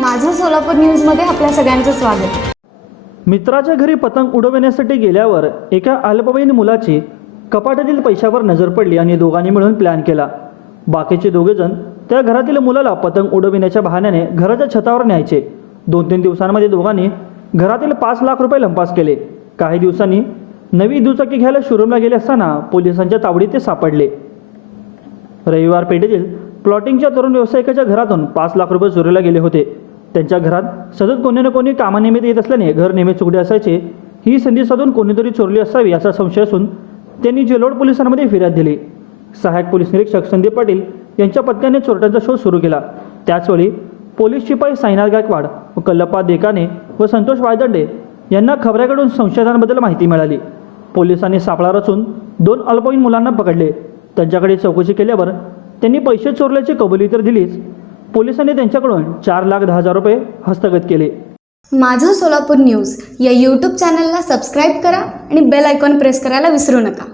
माझं सोलापूर न्यूजमध्ये आपल्या सगळ्यांचं स्वागत. मित्राच्या घरी पतंग उडवण्यासाठी गेल्यावर एका अल्पवयीन मुलाची कपाटातील पैशावर नजर पडली आणि दोघांनी मिळून प्लॅन केला. बाकीचे दोघेजण त्या घरातील मुलाला पतंग उडविण्याच्या बहाण्याने घराच्या छतावर न्यायचे. दोन तीन दिवसांमध्ये दोघांनी घरातील पाच लाख रुपये लंपास केले. काही दिवसांनी नवी दुचाकी घ्यायला शोरूमला गेले असताना पोलिसांच्या तावडीत ते सापडले. रविवार पेठेतील प्लॉटिंगच्या तरुण व्यावसायिकाच्या घरातून पाच लाख रुपये चोरीला गेले होते. त्यांच्या घरात सतत कोणी ना कोणी कामानिमित्त येत असल्याने घर नेहमी उघडे असायचे. ही संधी साधून कोणीतरी चोरली असावी असा संशय असून त्यांनी जेलोड पोलिसांमध्ये फिर्याद दिली. सहाय्यक पोलीस निरीक्षक संदीप पाटील यांच्या पत्त्याने चोरट्यांचा शोध सुरू केला. त्याचवेळी पोलीस शिपाई साईनाथ गायकवाड व कल्लप्पा देकाने व संतोष वायदंडे यांना खबऱ्याकडून संशोधनाबद्दल माहिती मिळाली. पोलिसांनी सापळा रचून दोन अल्पवयीन मुलांना पकडले. त्यांच्याकडे चौकशी केल्यावर त्यांनी पैसे चोरल्याची कबुली तर दिलीच पोलिसांनी त्यांच्याकडून चार लाख दहा हजार रुपये हस्तगत केले. माझं सोलापूर न्यूज या यूट्यूब चॅनलला सबस्क्राईब करा आणि बेल आयकॉन प्रेस करायला विसरू नका.